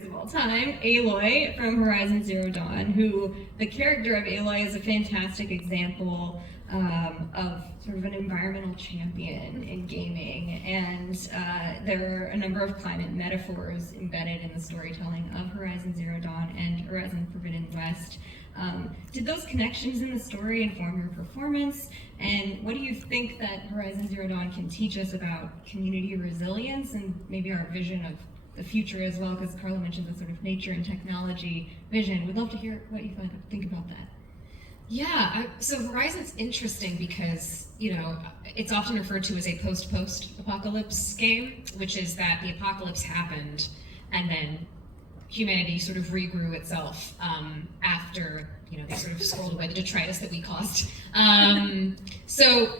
of all time, Aloy from Horizon Zero Dawn, who the character of Aloy is a fantastic example of sort of an environmental champion in gaming, and there are a number of climate metaphors embedded in the storytelling of Horizon Zero Dawn and Horizon Forbidden West. Did those connections in the story inform your performance? And what do you think that Horizon Zero Dawn can teach us about community resilience and maybe our vision of the future as well? Because Carla mentioned the sort of nature and technology vision. We'd love to hear what you think about that. Yeah, so Horizon's interesting because, it's often referred to as a post-apocalypse game, which is that the apocalypse happened and then humanity sort of regrew itself after, they sort of scrolled away the detritus that we caused. So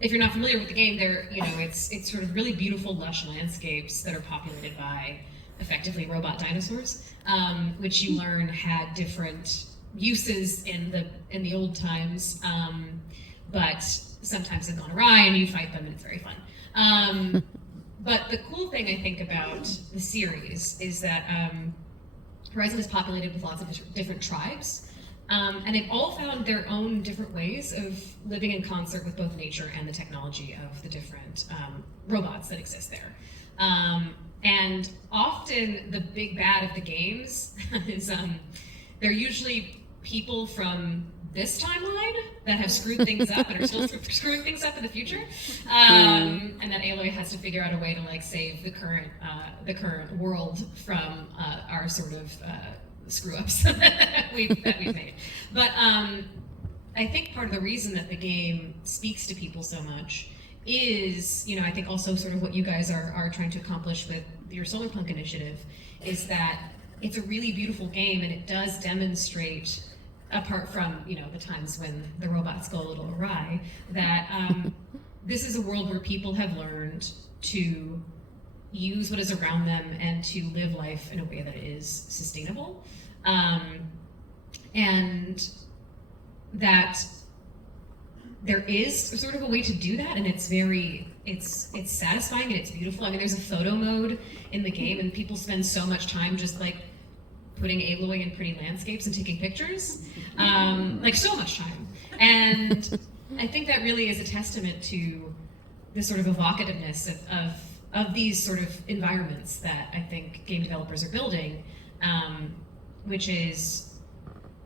if you're not familiar with the game, it's sort of really beautiful, lush landscapes that are populated by effectively robot dinosaurs, which you learn had different uses in the old times, but sometimes they've gone awry and you fight them and it's very fun. But the cool thing I think about the series is that Horizon is populated with lots of different tribes, and they've all found their own different ways of living in concert with both nature and the technology of the different robots that exist there. And often the big bad of the games is they're usually people from this timeline that have screwed things up and are still screwing things up in the future, and that Aloy has to figure out a way to save the current world from our sort of screw ups that we've made. But I think part of the reason that the game speaks to people so much is, I think also sort of what you guys are trying to accomplish with your Solarpunk initiative, is that it's a really beautiful game and it does demonstrate, apart from the times when the robots go a little awry, that this is a world where people have learned to use what is around them and to live life in a way that is sustainable, and that there is sort of a way to do that, and it's satisfying and it's beautiful. I mean, there's a photo mode in the game, and people spend so much time just putting Aloy in pretty landscapes and taking pictures, so much time. And I think that really is a testament to the sort of evocativeness of these sort of environments that I think game developers are building, which is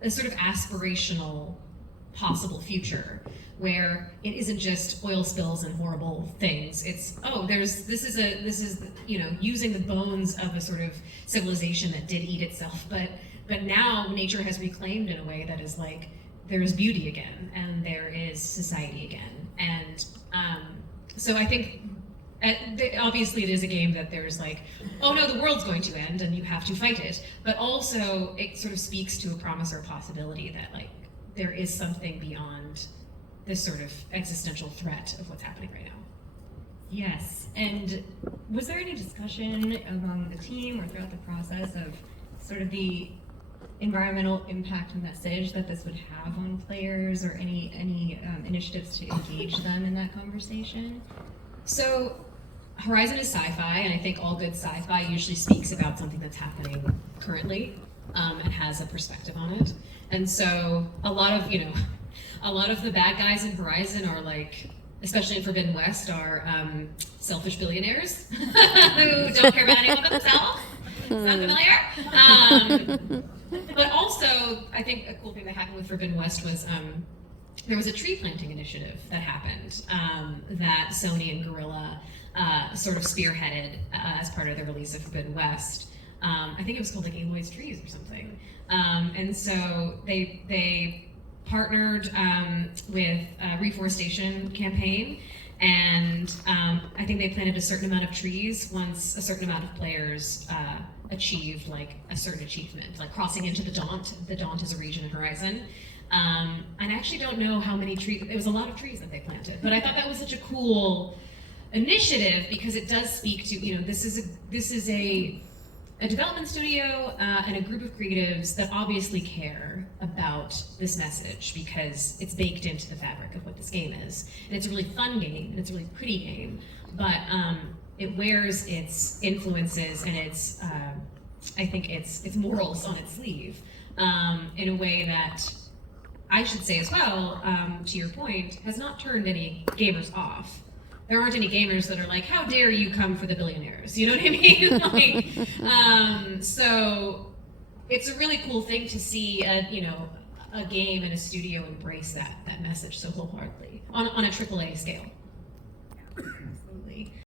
a sort of aspirational possible future where it isn't just oil spills and horrible things. It's this is using the bones of a sort of civilization that did eat itself, but now nature has reclaimed in a way that is there is beauty again and there is society again. And so I think obviously it is a game that there's oh no, the world's going to end and you have to fight it, but also it sort of speaks to a promise or a possibility that there is something beyond this sort of existential threat of what's happening right now. Yes, and was there any discussion among the team or throughout the process of sort of the environmental impact message that this would have on players, or any initiatives to engage them in that conversation? So Horizon is sci-fi, and I think all good sci-fi usually speaks about something that's happening currently, and has a perspective on it. And so a lot of the bad guys in Horizon are especially in Forbidden West, are selfish billionaires who don't care about anyone but themselves. Sound familiar? But also, I think a cool thing that happened with Forbidden West was there was a tree planting initiative that happened that Sony and Guerrilla sort of spearheaded as part of the release of Forbidden West. I think it was called Aloy's Trees or something. And so they partnered with a reforestation campaign, and I think they planted a certain amount of trees once a certain amount of players achieved a certain achievement, crossing into the Daunt. The Daunt is a region in Horizon. And I actually don't know how many trees, it was a lot of trees that they planted, but I thought that was such a cool initiative because it does speak to, this is a development studio and a group of creatives that obviously care about this message because it's baked into the fabric of what this game is. And it's a really fun game, and it's a really pretty game, but it wears its influences and its I think its morals on its sleeve in a way that I should say as well, to your point, has not turned any gamers off. There aren't any gamers that are like, how dare you come for the billionaires? You know what I mean? So it's a really cool thing to see a game and a studio embrace that message so wholeheartedly on a AAA scale. Absolutely.